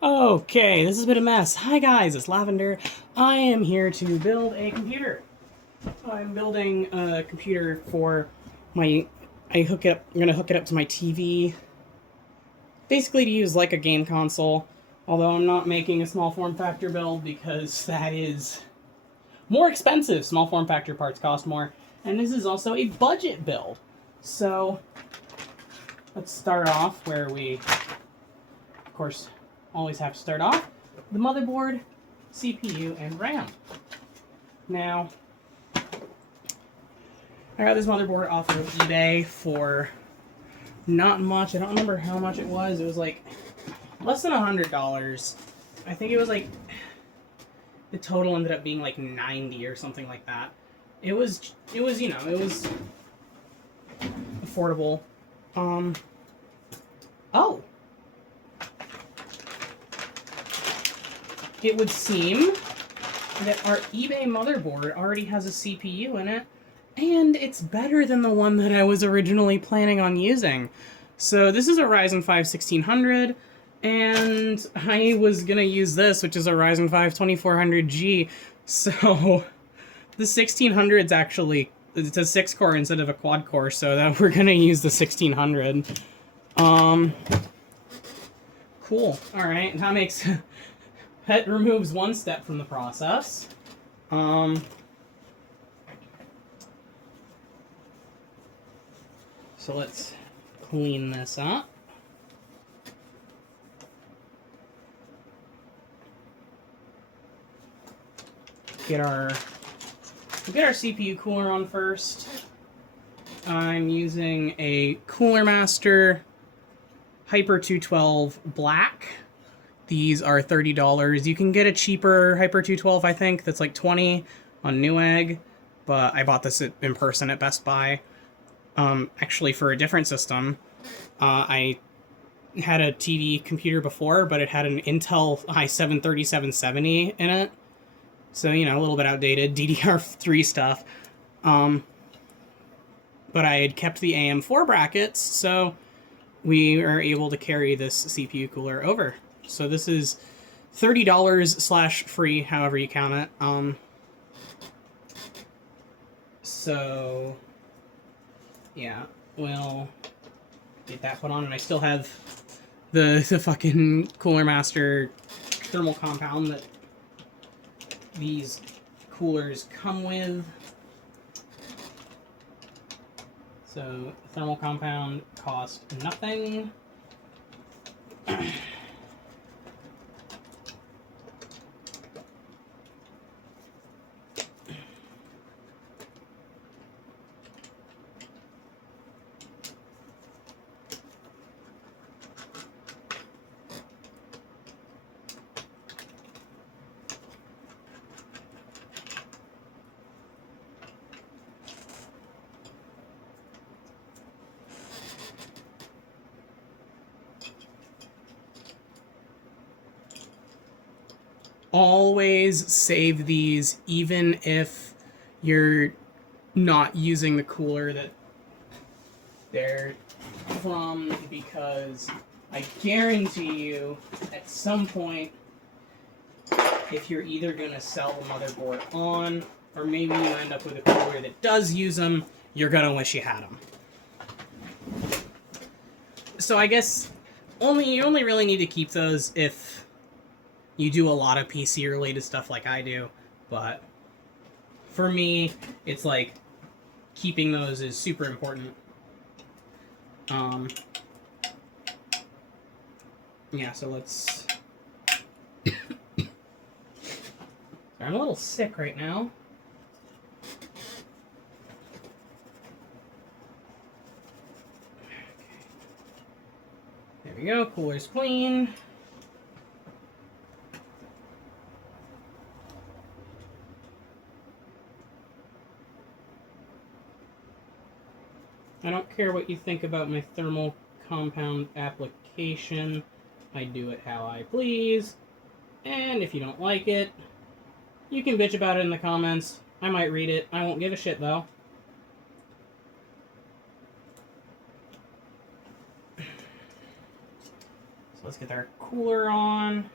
Okay, this has been a mess. Hi guys, it's Lavender. I am here to build a computer. I'm building a computer for my... I'm gonna hook it up to my TV. Basically to use like a game console. Although I'm not making a small form factor build because that is more expensive. Small form factor parts cost more. And this is also a budget build. So, let's start off where we, of course, always have to start off. The motherboard, CPU, and RAM. Now, I got this motherboard off of eBay for not much. I don't remember how much it was. It was like less than $100. I think it was like, the total ended up being like 90 or something like that. It was affordable. Oh. It would seem that our eBay motherboard already has a CPU in it, and it's better than the one that I was originally planning on using. So this is a Ryzen 5 1600, and I was gonna use this, which is a Ryzen 5 2400G. So the 1600's actually, it's a 6-core instead of a quad-core, so that we're gonna use the 1600. Cool. Alright, that makes... that removes one step from the process. So let's clean this up. Get our CPU cooler on first. I'm using a Cooler Master Hyper 212 Black. These are $30. You can get a cheaper Hyper 212, I think, that's like $20 on Newegg, but I bought this in person at Best Buy. Actually, for a different system. I had a TV computer before, but it had an Intel i7 3770 in it. So, you know, a little bit outdated, DDR3 stuff. But I had kept the AM4 brackets, so we are able to carry this CPU cooler over. So this is $30/free, however you count it. So, yeah, we'll get that put on, and I still have the fucking Cooler Master thermal compound that these coolers come with. So, thermal compound cost nothing. Always save these, even if you're not using the cooler that they're from, because I guarantee you, at some point, if you're either going to sell the motherboard on, or maybe you end up with a cooler that does use them, you're going to wish you had them. So I guess you only really need to keep those if you do a lot of PC-related stuff like I do, but for me, it's like keeping those is super important. Yeah, so let's... I'm a little sick right now. There we go, cooler's clean. I don't care what you think about my thermal compound application. I do it how I please. And if you don't like it, you can bitch about it in the comments. I might read it. I won't give a shit, though. let's get our cooler on.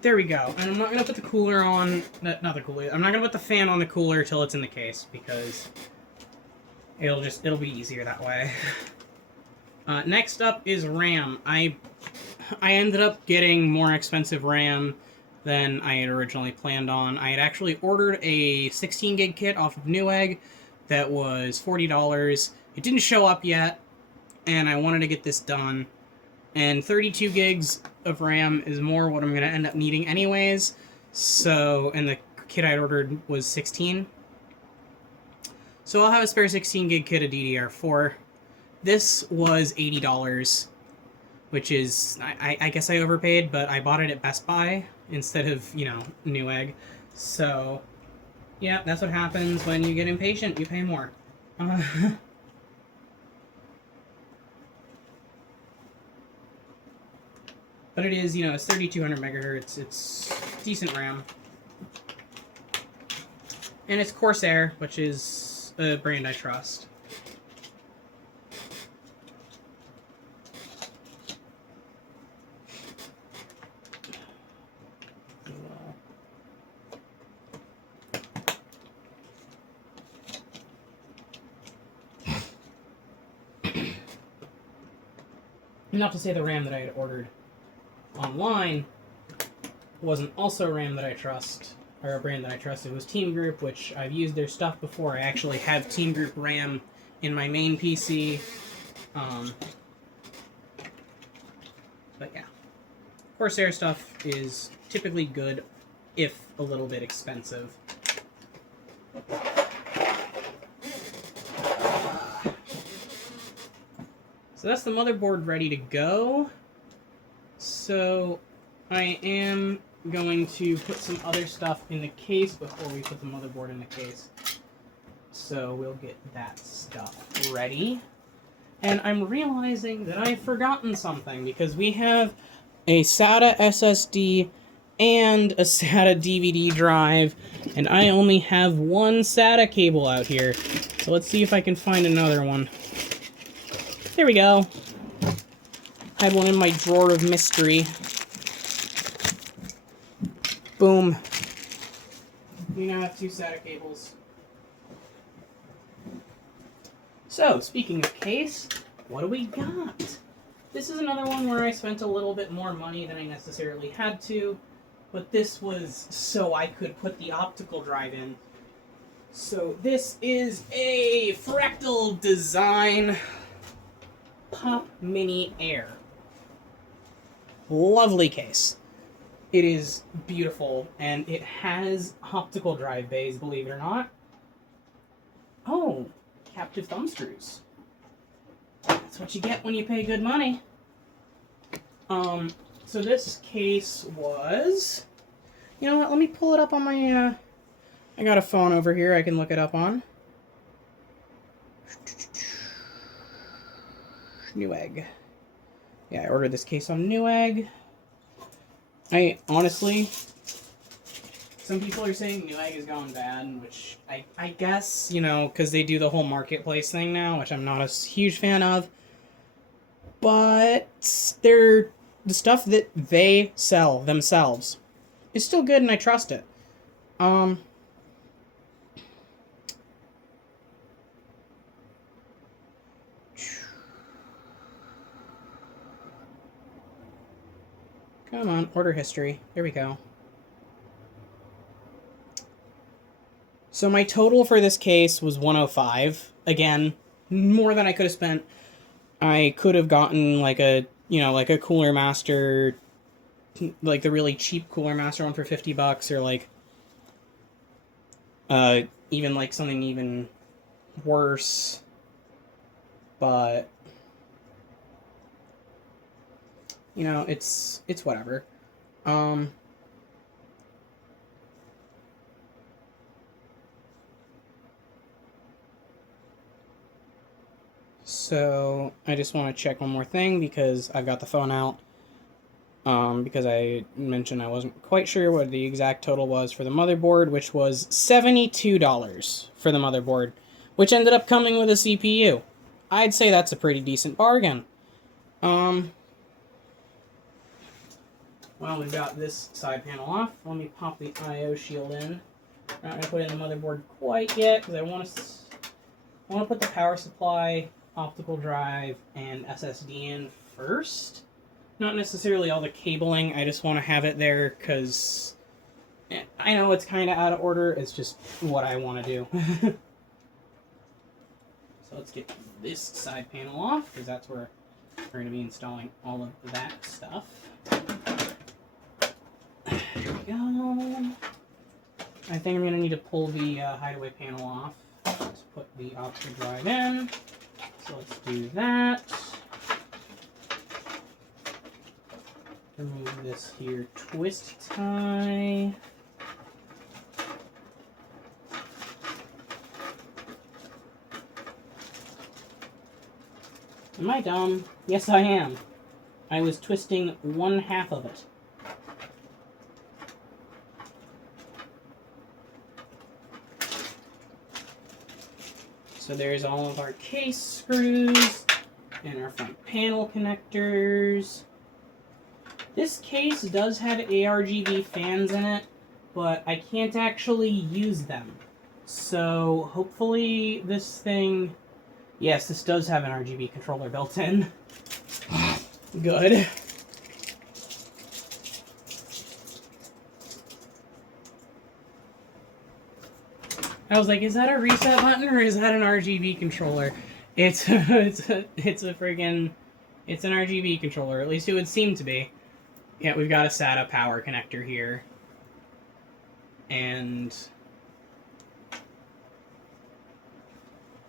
There we go. And I'm not going to put the cooler on... Not the cooler. I'm not going to put the fan on the cooler till it's in the case, because it'll be easier that way. Next up is RAM. I ended up getting more expensive RAM than I had originally planned on. I had actually ordered a 16 gig kit off of Newegg that was $40. It didn't show up yet, and I wanted to get this done. And 32 gigs of RAM is more what I'm going to end up needing anyways. So, and the kit I ordered was 16. So I'll have a spare 16 gig kit of DDR4. This was $80, which is, I guess I overpaid, but I bought it at Best Buy instead of, you know, Newegg. So, yeah, that's what happens when you get impatient. You pay more. But it is, you know, it's 3200 megahertz. It's decent RAM. And it's Corsair, which is a brand I trust. Not to say the RAM that I had ordered online wasn't also RAM that I trust, or a brand that I trust. It was Team Group, which I've used their stuff before. I actually have Team Group RAM in my main PC. But yeah, Corsair stuff is typically good, if a little bit expensive. So that's the motherboard ready to go. So I am going to put some other stuff in the case before we put the motherboard in the case. So we'll get that stuff ready. And I'm realizing that I've forgotten something, because we have a SATA SSD and a SATA DVD drive, and I only have one SATA cable out here. So let's see if I can find another one. There we go. I had one in my drawer of mystery. Boom. We now have two SATA cables. So, speaking of case, what do we got? This is another one where I spent a little bit more money than I necessarily had to, but this was so I could put the optical drive in. So this is a Fractal design Pop Mini Air. Lovely case. It is beautiful, and it has optical drive bays, believe it or not. Oh, captive thumb screws. That's what you get when you pay good money. So this case was... You know what, let me pull it up on my, I got a phone over here I can look it up on. Newegg. Yeah, I ordered this case on Newegg. I honestly, some people are saying Newegg is going bad, which I guess, you know, because they do the whole marketplace thing now, which I'm not a huge fan of. But they're the stuff that they sell themselves is still good, and I trust it. Come on, order history. There we go. So my total for this case was $105. again, more than I could have spent. I could have gotten like a, like a Cooler Master, like the really cheap Cooler Master one for $50, or like even like something even worse. But it's whatever. So I just want to check one more thing because I've got the phone out. Because I mentioned I wasn't quite sure what the exact total was for the motherboard, which was $72 for the motherboard, which ended up coming with a CPU. I'd say that's a pretty decent bargain. Well, we've got this side panel off. Let me pop the I/O shield in. I'm not going to put in the motherboard quite yet because I want to put the power supply, optical drive, and SSD in first. Not necessarily all the cabling, I just want to have it there because I know it's kind of out of order, it's just what I want to do. So let's get this side panel off because that's where we're going to be installing all of that stuff. There we go. I think I'm going to need to pull the hideaway panel off. Let's put the optical drive in. So let's do that. Remove this here twist tie. Am I dumb? Yes, I am. I was twisting one half of it. So there's all of our case screws and our front panel connectors. This case does have ARGB fans in it, but I can't actually use them. So hopefully this thing... Yes, this does have an RGB controller built in. Good. I was like, is that a reset button or is that an RGB controller? It's an RGB controller, at least it would seem to be. Yeah, we've got a SATA power connector here. And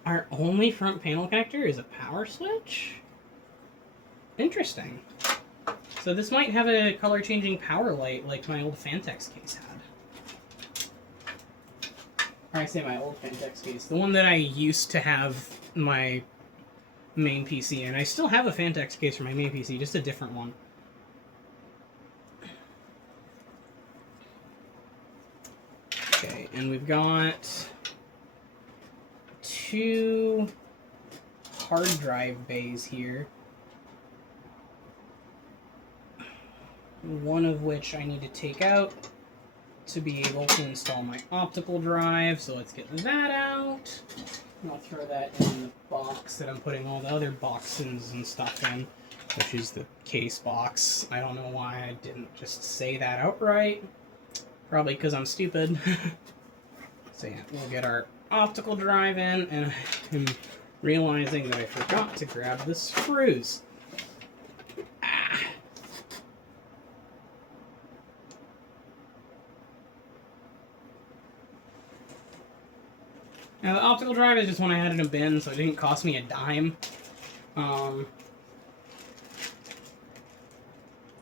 our only front panel connector is a power switch? Interesting. So this might have a color-changing power light like my old Fantex case had. Or I say my old Fantex case. The one that I used to have my main PC in. I still have a Fantex case for my main PC, just a different one. Okay, and we've got two hard drive bays here. One of which I need to take out to be able to install my optical drive, so let's get that out. And I'll throw that in the box that I'm putting all the other boxes and stuff in, which is the case box. I don't know why I didn't just say that outright. Probably because I'm stupid. So yeah, we'll get our optical drive in, and I'm realizing that I forgot to grab the screws. Ah. Now the optical drive is just one I had in a bin, so it didn't cost me a dime.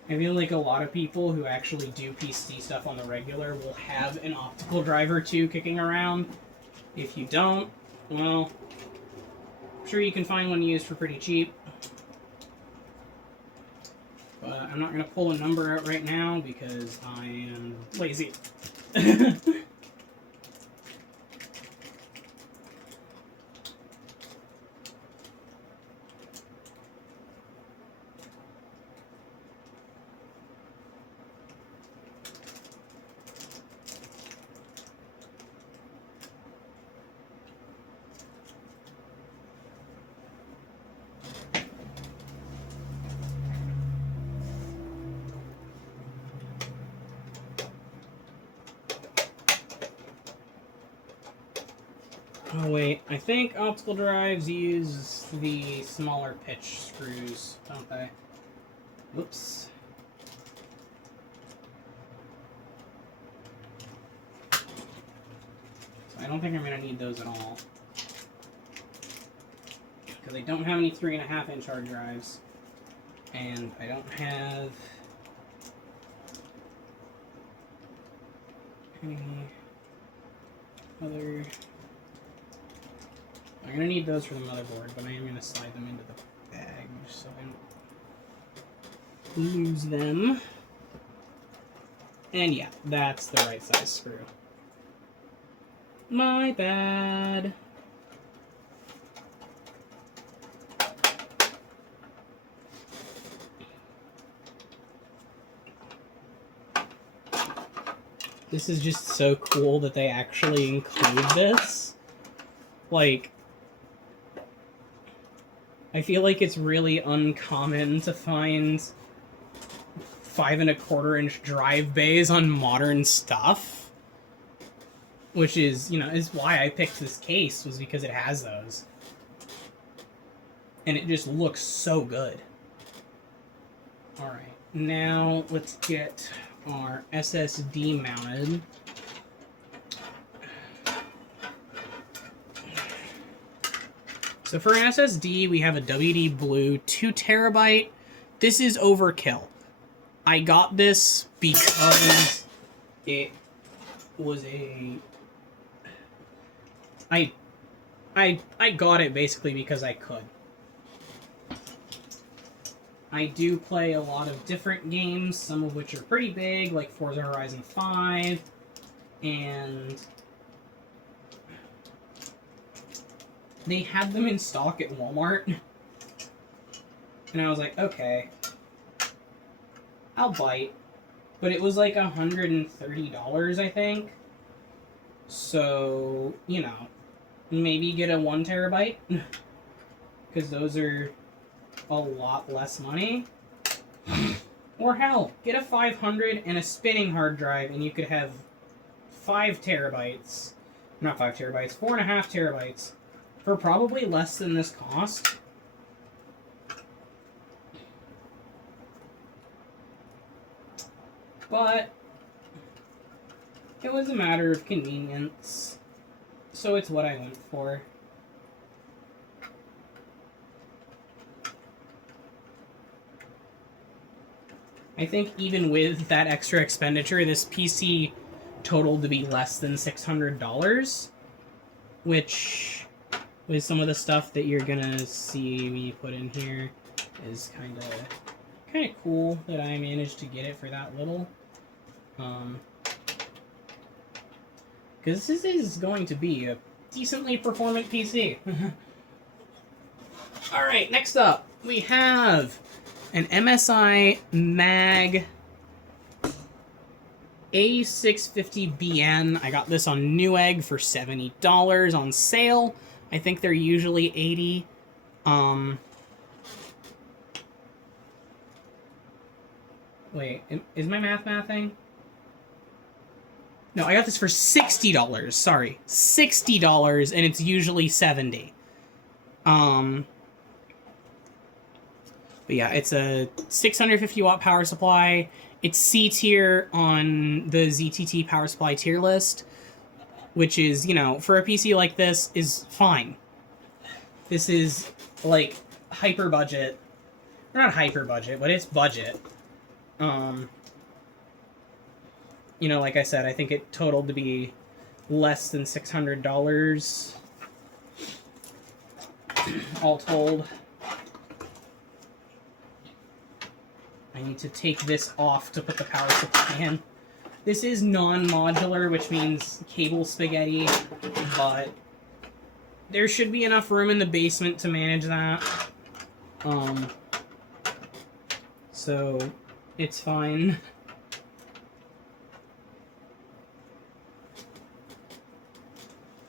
I feel like a lot of people who actually do PC stuff on the regular will have an optical drive or two kicking around. If you don't, well, I'm sure you can find one used for pretty cheap. But I'm not going to pull a number out right now because I am lazy. Oh wait, I think optical drives use the smaller pitch screws, don't they? Whoops. So I don't think I'm going to need those at all. Because I don't have any 3.5-inch hard drives. And I don't have any other... I'm going to need those for the motherboard, but I am going to slide them into the bag just so I don't lose them. And yeah, that's the right size screw. My bad. This is just so cool that they actually include this. Like, I feel like it's really uncommon to find 5.25-inch drive bays on modern stuff. Which is, you know, is why I picked this case, was because it has those. And it just looks so good. Alright, now let's get our SSD mounted. So for an SSD, we have a WD Blue 2 terabyte. This is overkill. I got this because it was a... I got it basically because I could. I do play a lot of different games, some of which are pretty big, like Forza Horizon 5, and they had them in stock at Walmart, and I was like, okay, I'll bite, but it was like $130, I think, so, you know, maybe get a 1 terabyte, because those are a lot less money. Or hell, get a 500 and a spinning hard drive and you could have 5 terabytes. Not 5 terabytes, 4.5 terabytes for probably less than this cost. But it was a matter of convenience, so it's what I went for. I think even with that extra expenditure, this PC totaled to be less than $600, which, with some of the stuff that you're gonna see me put in here, is kind of cool that I managed to get it for that little. Because this is going to be a decently performant PC. Alright, next up, we have an MSI Mag A650BN. I got this on Newegg for $70 on sale. I think they're usually $80. Wait, is my mathing? No, I got this for $60. Sorry, $60, and it's usually $70. But yeah, it's a 650 watt power supply. It's C tier on the ZTT power supply tier list, which is, you know, for a PC like this, is fine. This is, like, hyper budget. Or not hyper budget, but it's budget. You know, like I said, I think it totaled to be less than $600 all told. I need to take this off to put the power supply in. This is non-modular, which means cable spaghetti, but there should be enough room in the basement to manage that. So it's fine.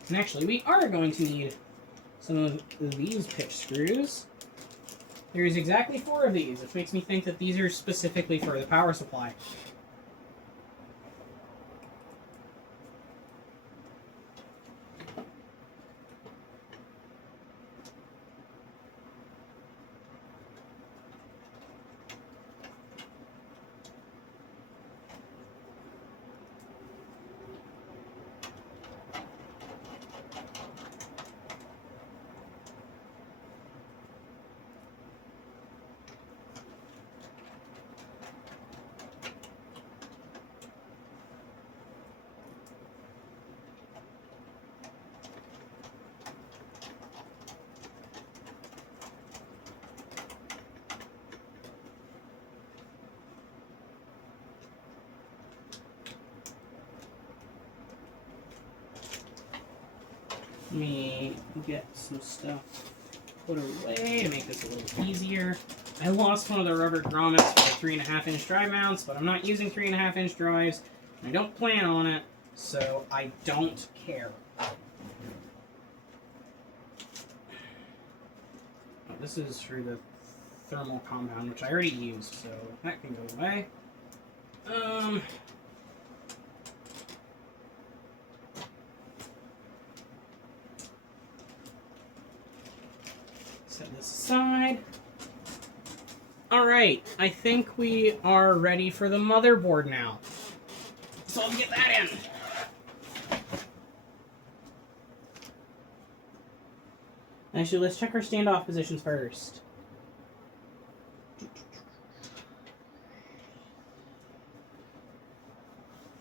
And actually, we are going to need some of these pitch screws. There's exactly 4 of these, which makes me think that these are specifically for the power supply. me get some stuff put away to make this a little easier. I lost one of the rubber grommets for the 3.5-inch drive mounts, but I'm not using 3.5-inch drives. I don't plan on it, so I don't care. Oh, this is for the thermal compound, which I already used, so that can go away. Set this aside. Alright, I think we are ready for the motherboard now. So I'll get that in. Actually, let's check our standoff positions first.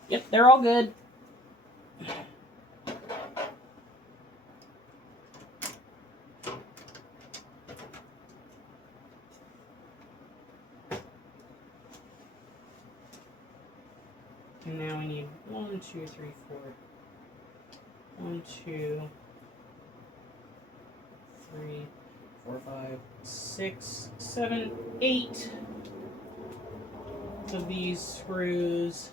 Yep, they're all good. And now we need 1, 2, 3, 4. 1, 2, 3, 4, 5, 6, 7, 8 of these screws.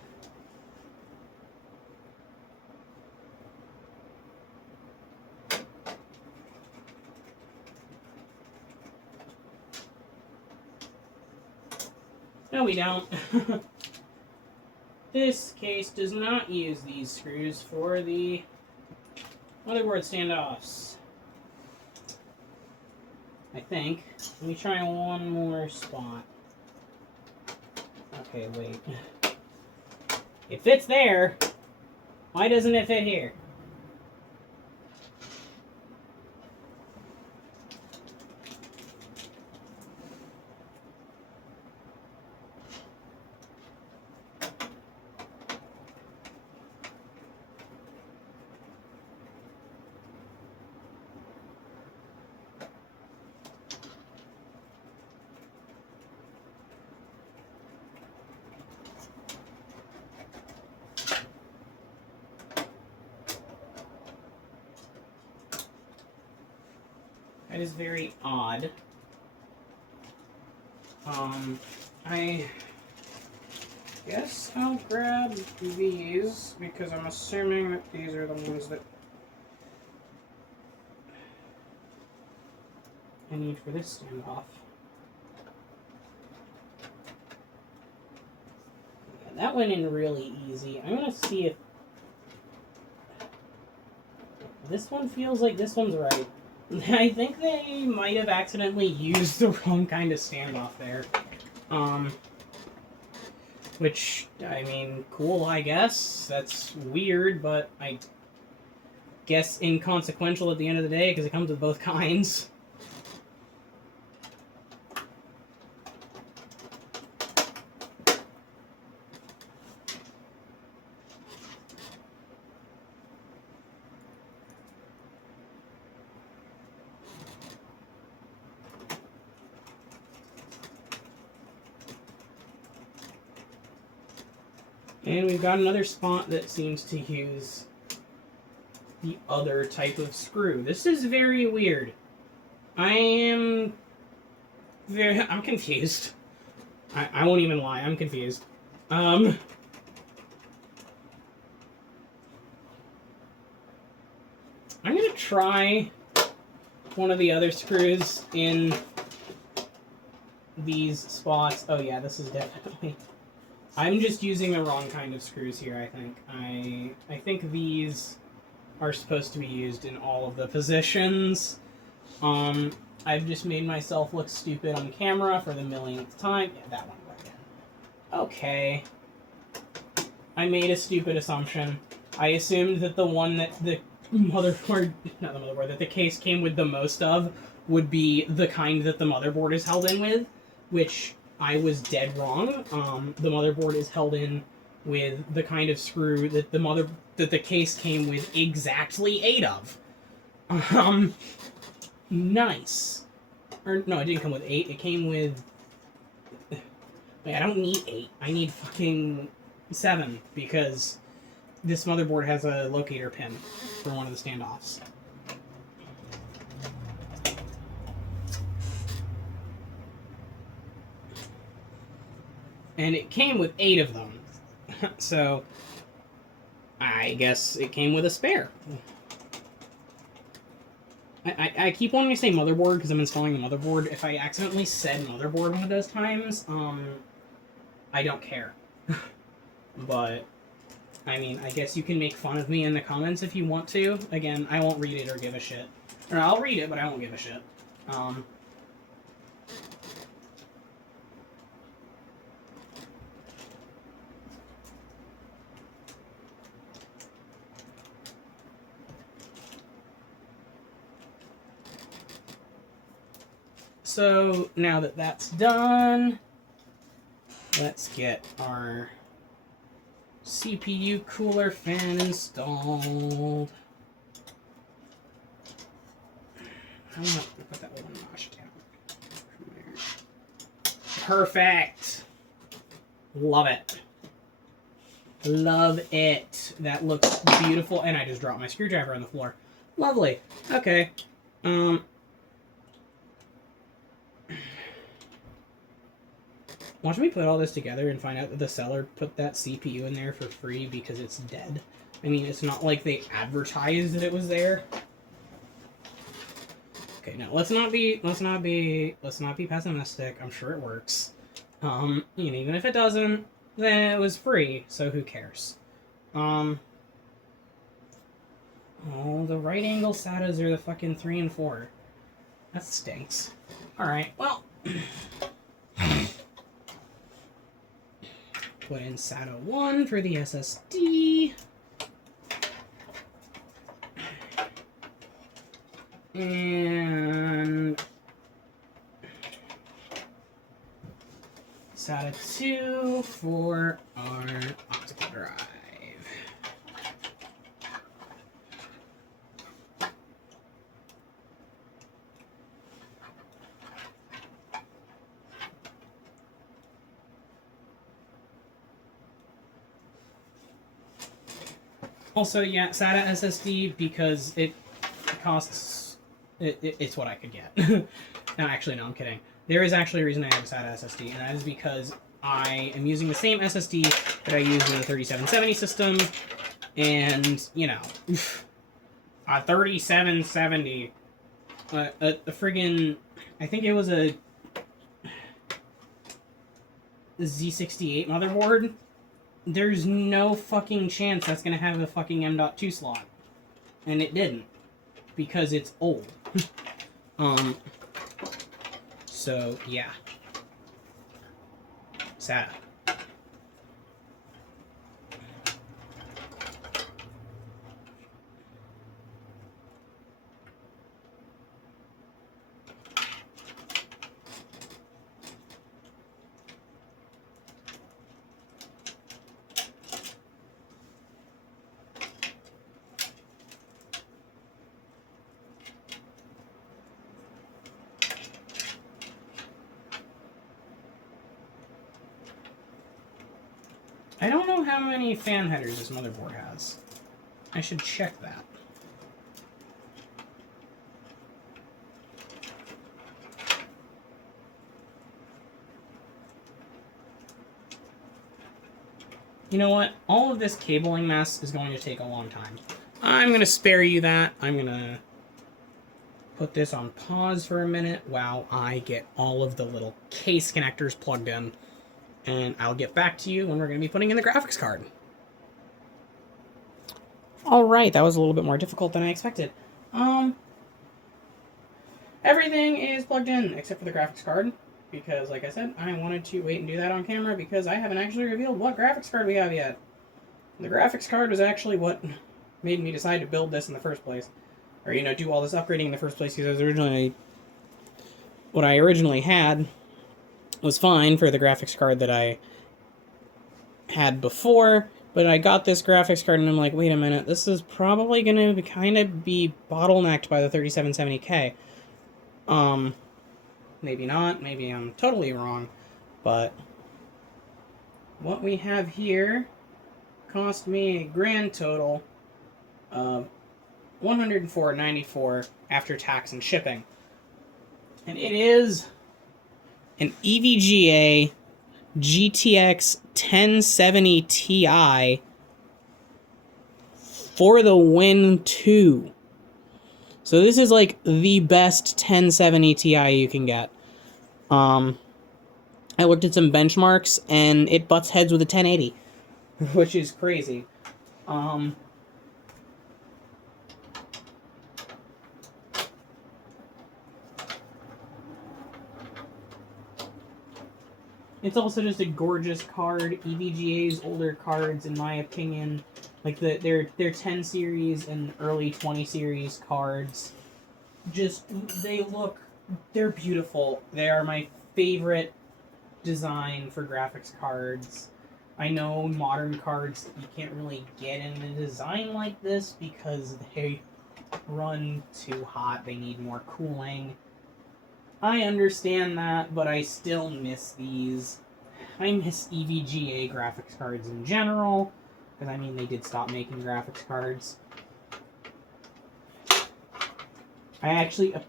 No, we don't. This case does not use these screws for the motherboard standoffs. I think. Let me try one more spot. Okay, wait. It fits there. Why doesn't it fit here? That is very odd. I guess I'll grab these because I'm assuming that these are the ones that I need for this standoff. Yeah, that went in really easy. I'm gonna see if this one feels like this one's right. I think they might have accidentally used the wrong kind of standoff there. Which, I mean, cool, I guess. That's weird, but I guess inconsequential at the end of the day, because it comes with both kinds. And we've got another spot that seems to use the other type of screw. This is very weird. I'm confused. I won't even lie, I'm confused. I'm gonna try one of the other screws in these spots. Oh yeah, this is definitely... I'm just using the wrong kind of screws here, I think. I think these are supposed to be used in all of the positions. I've just made myself look stupid on camera for the millionth time. Yeah, that one went in. Okay. I made a stupid assumption. I assumed that the one that the motherboard, not the motherboard, that the case came with the most of would be the kind that the motherboard is held in with, which... I was dead wrong. The motherboard is held in with the kind of screw that the case came with exactly 8 of. Nice. Or no, it didn't come with 8. It came with... Wait, I don't need 8. I need fucking 7 because this motherboard has a locator pin for one of the standoffs. And it came with 8 of them. So, I guess it came with a spare. I keep wanting to say motherboard because I'm installing the motherboard. If I accidentally said motherboard one of those times, I don't care. But, I mean, I guess you can make fun of me in the comments if you want to. Again, I won't read it or give a shit. Or I'll read it, but I won't give a shit. So, now that that's done, let's get our CPU cooler fan installed. I'm gonna put that one notch down. Perfect! Love it. Love it. That looks beautiful. And I just dropped my screwdriver on the floor. Lovely. Okay. Watch me put all this together and find out that the seller put that CPU in there for free because it's dead. I mean, it's not like they advertised that it was there. Okay, no, let's not be pessimistic. I'm sure it works. Even if it doesn't, then it was free, so who cares? Oh, the right angle SATAs are the fucking 3 and 4. That stinks. Alright, well. Put in SATA 1 for the SSD. And SATA 2 for our optical drive. Also, yeah, SATA SSD because it costs... It's what I could get. No, actually, no, I'm kidding. There is actually a reason I have a SATA SSD, and that is because I am using the same SSD that I use in the 3770 system, and, you know, a 3770, a friggin', I think it was a Z68 motherboard. There's no fucking chance that's gonna have a fucking M.2 slot. And it didn't. Because it's old. So, yeah. SATA. I don't know how many fan headers this motherboard has. I should check that. You know what? All of this cabling mess is going to take a long time. I'm going to spare you that. I'm going to put this on pause for a minute while I get all of the little case connectors plugged in. And I'll get back to you when we're going to be putting in the graphics card. Alright, that was a little bit more difficult than I expected. Everything is plugged in except for the graphics card. Because, like I said, I wanted to wait and do that on camera because I haven't actually revealed what graphics card we have yet. The graphics card was actually what made me decide to build this in the first place. Or, you know, do all this upgrading in the first place because what I originally had was fine for the graphics card that I had before, but I got this graphics card and I'm like, wait a minute, this is probably going to kind of be bottlenecked by the 3770K. Maybe not, maybe I'm totally wrong, but what we have here cost me a grand total of $104.94 after tax and shipping. And it is an EVGA GTX 1070 Ti for the win 2. So this is like the best 1070 Ti you can get. I looked at some benchmarks and it butts heads with a 1080, which is crazy. It's also just a gorgeous card. EVGA's older cards, in my opinion, like their 10 series and early 20 series cards, just they're beautiful. They are my favorite design for graphics cards. I know modern cards you can't really get in a design like this because they run too hot. They need more cooling. I understand that, but I still miss these. I miss EVGA graphics cards in general, because I mean they did stop making graphics cards.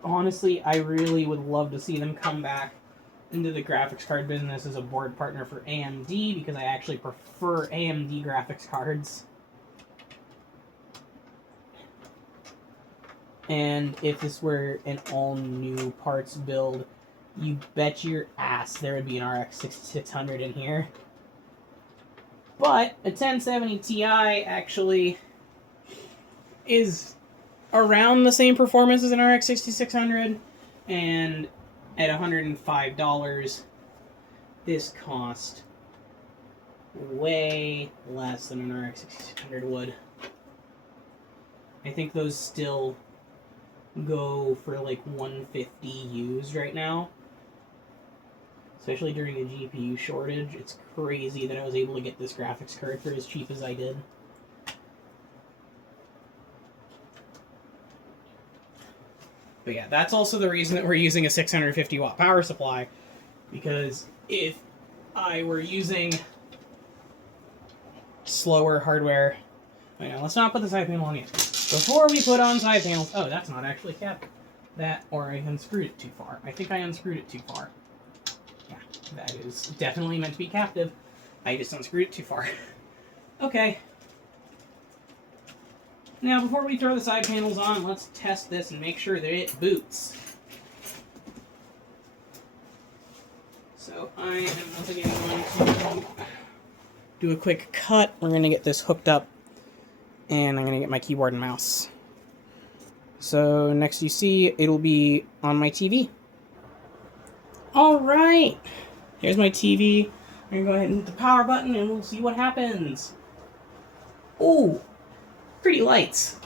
Honestly, I really would love to see them come back into the graphics card business as a board partner for AMD, because I actually prefer AMD graphics cards. And if this were an all-new parts build, you bet your ass there would be an RX 6600 in here. But a 1070 Ti actually is around the same performance as an RX 6600, and at $105, this cost way less than an RX 6600 would. I think those still go for like 150 used right now, especially during a GPU shortage. It's crazy that I was able to get this graphics card for as cheap as I did. But yeah, that's also the reason that we're using a 650 watt power supply, because if I were using slower hardware... Wait, now, let's not put the side panel on yet. Before we put on side panels... Oh, that's not actually captive. That, or I unscrewed it too far. I think I unscrewed it too far. Yeah, that is definitely meant to be captive. I just unscrewed it too far. Okay. Now, before we throw the side panels on, let's test this and make sure that it boots. So, I am once again going to do a quick cut. We're going to get this hooked up, and I'm going to get my keyboard and mouse. So, next you see, it'll be on my TV. Alright! Here's my TV. I'm going to go ahead and hit the power button, and we'll see what happens. Ooh! Pretty lights.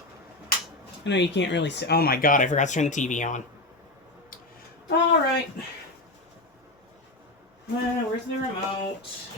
I know you can't really see. Oh my god, I forgot to turn the TV on. Alright. Where's the remote?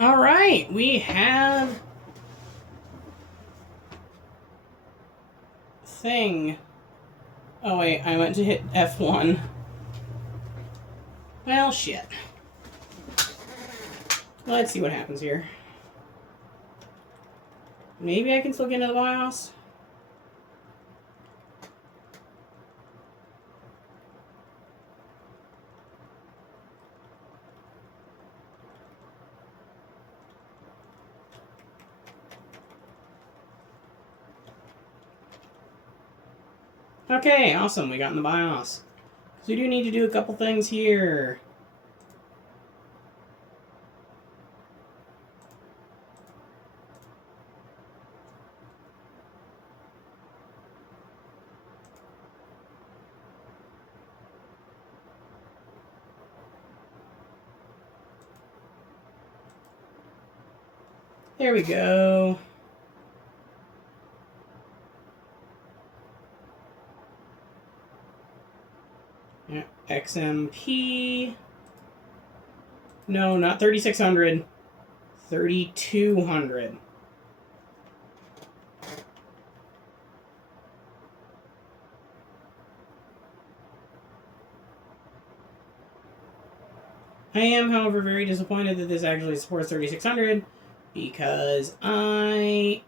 Alright, we have thing. Oh wait, I meant to hit F1. Well, shit. Let's see what happens here. Maybe I can still get into the BIOS? Okay, awesome, we got in the BIOS. So we do need to do a couple things here. There we go. Yeah, XMP. No, not 3600. 3200. I am, however, very disappointed that this actually supports 3600 because I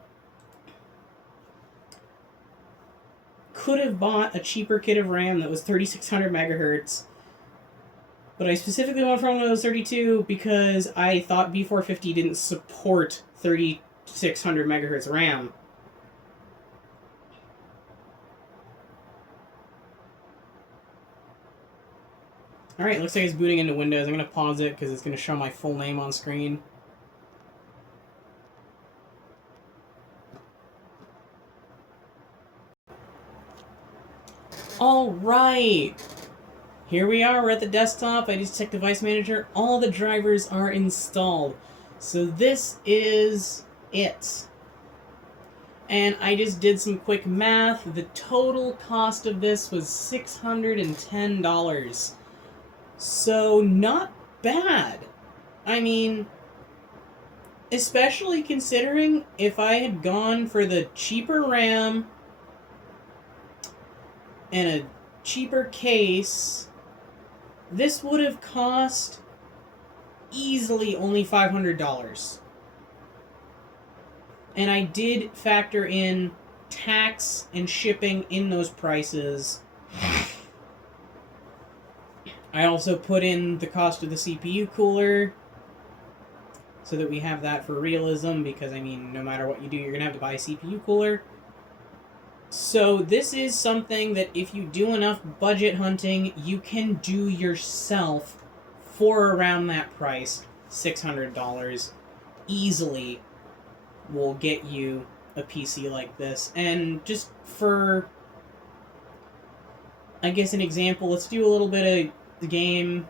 could have bought a cheaper kit of RAM that was 3600 megahertz, but I specifically went for one of those 32 because I thought B450 didn't support 3600 megahertz RAM. Alright, looks like it's booting into Windows. I'm going to pause it because it's going to show my full name on screen. Alright! Here we are, we're at the desktop. I just checked Device Manager. All the drivers are installed. So this is it. And I just did some quick math. The total cost of this was $610. So, not bad. I mean, especially considering if I had gone for the cheaper RAM and a cheaper case, this would have cost easily only $500. And I did factor in tax and shipping in those prices. I also put in the cost of the CPU cooler so that we have that for realism, because, I mean, no matter what you do, you're going to have to buy a CPU cooler. So this is something that if you do enough budget hunting, you can do yourself for around that price. $600 easily will get you a PC like this. And just for, I guess, an example, let's do a little bit of the game,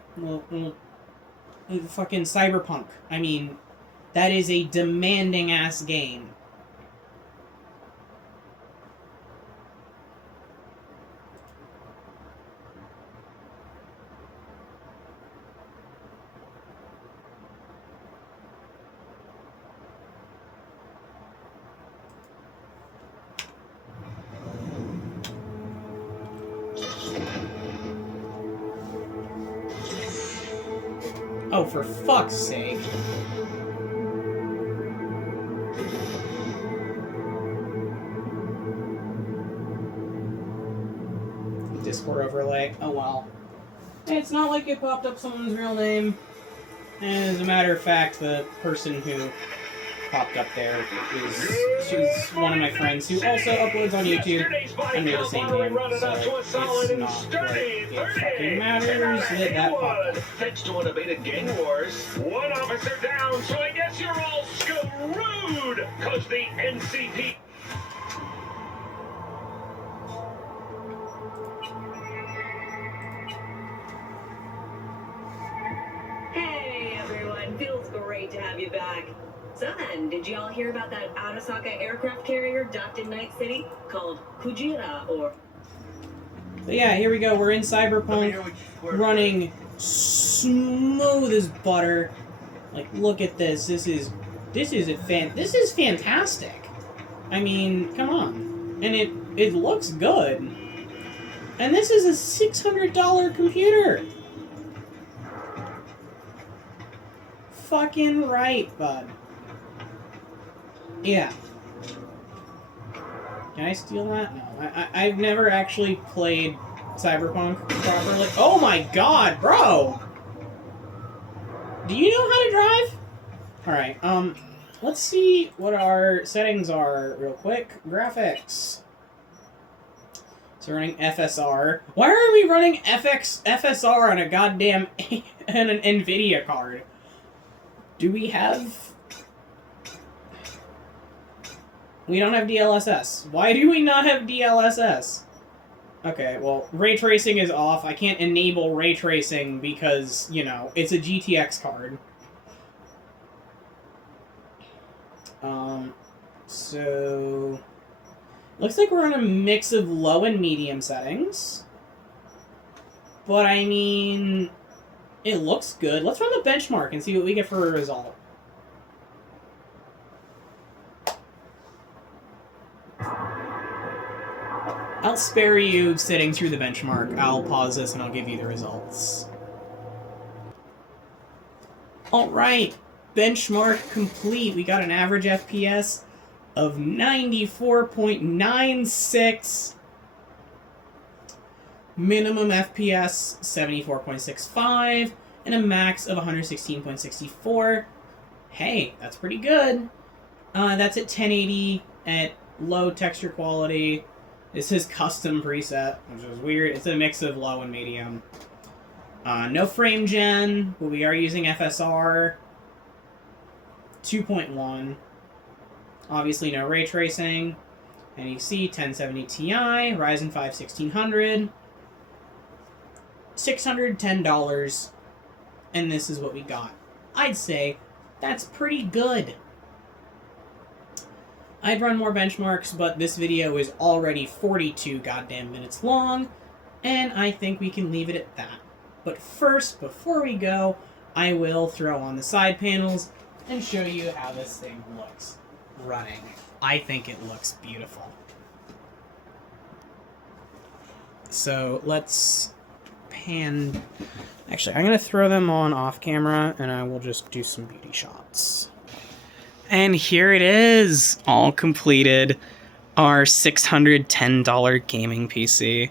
fucking Cyberpunk. I mean, that is a demanding-ass game. Oh, for fuck's sake. Discord overlay. Oh well. It's not like it popped up someone's real name. And as a matter of fact, the person who popped up there she's one of my friends who also uploads on YouTube under the same name. So it's not like it fucking matters that popped up. Thanks to unabated gang wars. One officer down, so I guess you're all screwed, cause the NCP... Hey everyone, feels great to have you back. So then, did y'all hear about that Arasaka aircraft carrier docked in Night City called Kujira, or... So yeah, here we go. We're in Cyberpunk, running smooth as butter. Like, look at this. This is fantastic. I mean, come on. And it looks good. And this is a $600 computer. Fucking right, bud. Yeah. Can I steal that? No. I've never actually played Cyberpunk properly. Oh my god, bro! Do you know how to drive? Alright, let's see what our settings are real quick. Graphics. So we're running FSR. Why are we running FSR on a goddamn an NVIDIA card? Do we have... We don't have DLSS. Why do we not have DLSS? Okay, well, ray tracing is off. I can't enable ray tracing because, you know, it's a GTX card. So... Looks like we're on a mix of low and medium settings. But, I mean... It looks good. Let's run the benchmark and see what we get for a result. I'll spare you sitting through the benchmark. I'll pause this and I'll give you the results. Alright, benchmark complete. We got an average FPS of 94.96. Minimum FPS 74.65. And a max of 116.64. Hey, that's pretty good. That's at 1080 at low texture quality. This is custom preset, which is weird. It's a mix of low and medium. No frame gen, but we are using FSR 2.1. Obviously no ray tracing. NEC 1070 Ti, Ryzen 5 1600. $610. And this is what we got. I'd say that's pretty good. I'd run more benchmarks, but this video is already 42 goddamn minutes long, and I think we can leave it at that. But first, before we go, I will throw on the side panels and show you how this thing looks running. I think it looks beautiful. So let's pan... Actually, I'm going to throw them on off camera, and I will just do some beauty shots. And here it is, all completed. Our $610 gaming PC.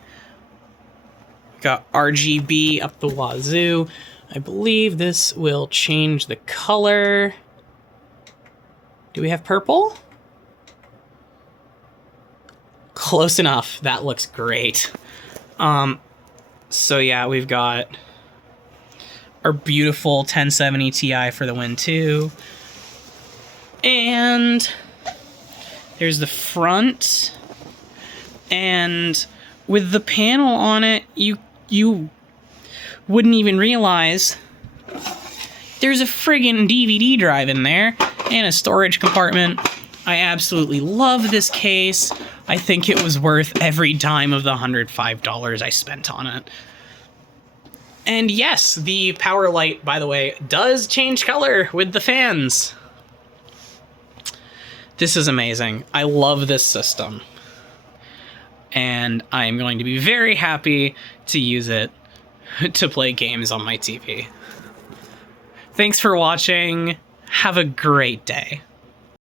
Got RGB up the wazoo. I believe this will change the color. Do we have purple? Close enough. That looks great. So yeah, we've got our beautiful 1070 Ti for the win too. And there's the front, and with the panel on it, you wouldn't even realize there's a friggin' DVD drive in there and a storage compartment. I absolutely love this case. I think it was worth every dime of the $105 I spent on it. And yes, the power light, by the way, does change color with the fans. This is amazing. I love this system. And I'm going to be very happy to use it to play games on my TV. Thanks for watching. Have a great day.